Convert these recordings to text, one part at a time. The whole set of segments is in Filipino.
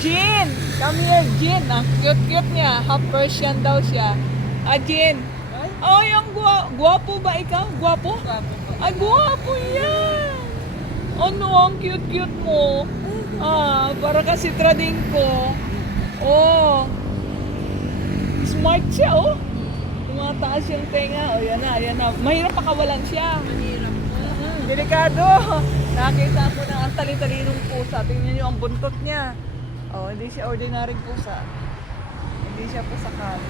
Jean! Come here, Jean. Ang cute-cute niya. Half Persian daw siya. Ah, Jean. Oh, yung gua guwapo ba ikaw? Guwapo? Ay, guwapo yan. Ano, ang cute-cute mo. Ah, para kasi trading ko. Oh. Smart siya, oh. Tumataas yung tenga. Oh, yan na, yan na. Mahirap pakawalan siya. Mahirap po. Mm, delikado. Nakita ko na ang tali-talinong pusa. Tingnan niyo ang buntot niya. Oh, hindi siya ordinary pusa. Hindi siya pusakal.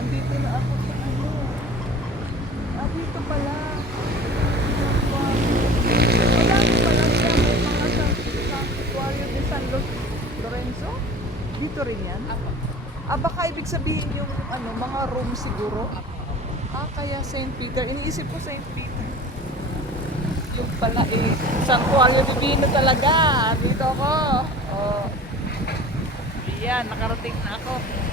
Andito na ako sa ano. Ah, dito pala. Madami pala siya. May mga sa Sanctuario de San Lo- Lorenzo. Dito rin yan. Apo. Ah, baka ibig sabihin yung ano, mga room siguro. Apo. Ah, kaya St. Peter. Iniisip ko St. Peter. Yung pala eh, Santuario Divino talaga. Dito ako. Oh. Ayan, nakarating na ako. Hmm.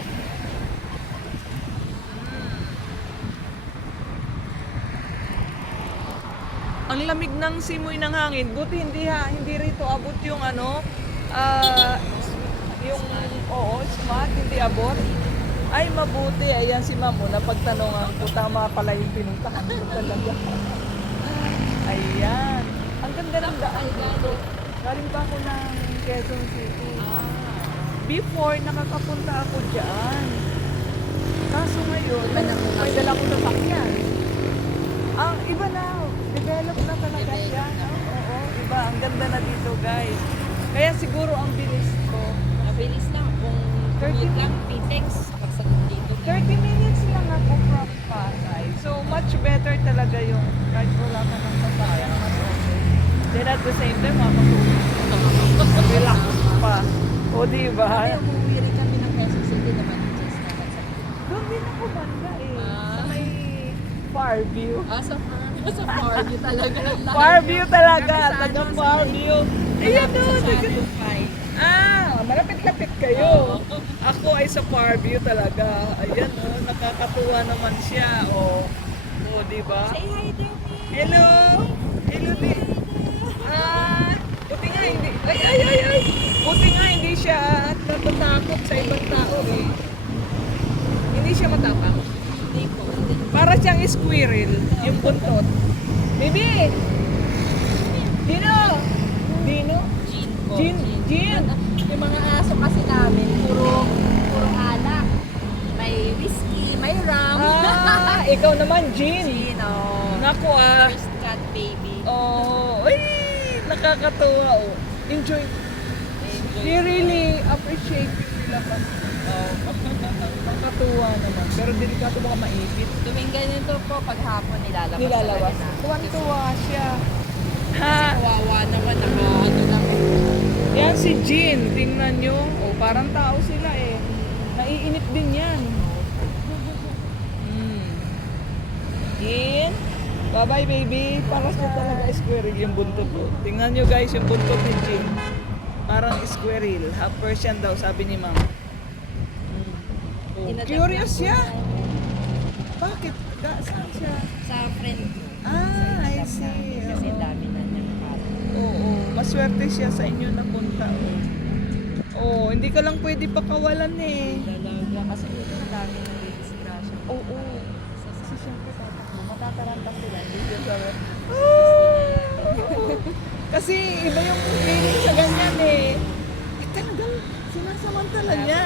Ang lamig ng simoy ng hangin. Buti hindi ha, hindi rito abot yung ano, ah, yung, oo, smart, hindi abot. Ay, mabuti. Ayan si Ma'am, napagtanongan ko, tama pala yung pinuntahan ko talaga. Ayan. Ang ganda ng daan dito. Galing pa ako ng Quezon City. Before, nakakapunta ako dyan. Kaso ngayon, po may dala ko sasakyan. Ang iba na, develop na talaga na. No? Oo, iba. Ang ganda na dito, guys. Kaya siguro ang bilis ko. Mabilis lang. Kung 30 commute lang, Pitex. Pagsagot dito. 30 minutes lang ako from Pasay. So, much better talaga yung kahit wala ka ng sasakyan, mas okay. Then at the same time, makakatulog. Relax pa. O, di ba? Kaya umuwi rin kami ng Quezon City naman. Sa Doon din ako banda eh. Ah. Sa may far view. Ah, sa far, sa far view talaga. Far view talaga. Kami sa Taga ano, sa far may- view. Ayan Sa doon. Channel 5. Ah, malapit-lapit kayo. Ako ay sa far view talaga. Ayan oh, nakakatuwa naman siya. Oh, oh di ba? Say hi, Demi. Hello! Hello, di. Ah, buti nga hindi. Ay, ay, ay, ay. Buti nga hindi siya natatakot sa ibang tao eh. Hindi siya matapang. Hindi po. Para siyang squirrel, yung buntot. Baby! Dino! Dino? Gin po. Gin, gin. Yung mga aso kasi namin, puro, puro alak. May whiskey, may rum. Ah, ikaw naman, Gin. Gin, oh. Naku ah. First cat baby. Oh, ay, nakakatuwa oh. Enjoy. They really appreciate yung nila pa. Oh, nakakatuwa naman. Pero delikado baka maipit. Tuwing ganito po, pag hapon nilalabas. Nilalabas. talaga na. Tuwan-tuwa siya. Kasi Ha? kawawa naman, naka, ano lang. Yan si Jean. Tingnan nyo. Oh, parang tao sila eh. Naiinip din yan. Mm. Jean? Bye-bye baby. Para siya talaga squirrel yung buntot ko. Tingnan nyo guys yung buntot ni Jean. Parang squirrel. Half Persian daw sabi ni ma'am. Oh, curious siya. Bakit? Ga, saan siya? Sa friend. Ah, I see. Kasi Oo. dami na niya nakala. Oo, maswerte siya sa inyo na punta. Oo, oh, hindi ka lang pwede pakawalan eh. Dalaga kasi dami na disgrasya. Oo. Kasi siyempre tatakbo, matataranta Kasi iba yung feeling sa ganyan eh. Eh talagang sinasamantala niya.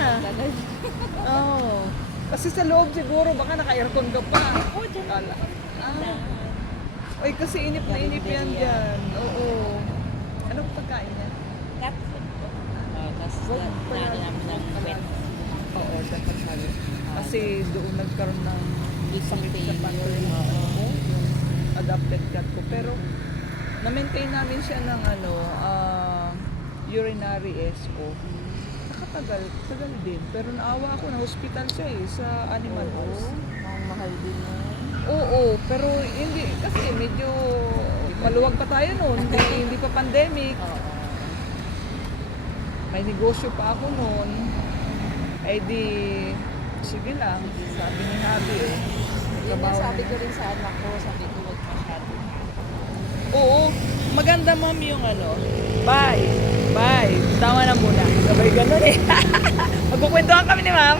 Oo. Oh. Kasi sa loob siguro, baka naka-aircon ka pa. Oo, dyan. Kala. Ah. Ay, kasi inip na inip yan dyan. Oo. Anong pagkain niya? Cat food po. Oh, tapos Wag na, pala. na, namin ng wet. Oo, dapat sabi. Kasi doon nagkaroon ng sakit sa pantry. Oo, adopted cat ko. Pero, na-maintain namin siya ng ano, ah, urinary SO. Nakatagal, tagal din. Pero naawa ako, na hospital siya eh, sa animal house. Ang mahal din yun. Oo, pero hindi, kasi medyo maluwag pa tayo noon, hindi, hindi pa pandemic. Oo. May negosyo pa ako noon. Ay di, sige lang, sabi ni Habi eh. Yun sabi ko rin sa anak ko, sabi ko. Oo, maganda ma'am yung ano, bye, bye, tama na muna. Sabay ganun eh. Magkukwentuhan kami ni ma'am.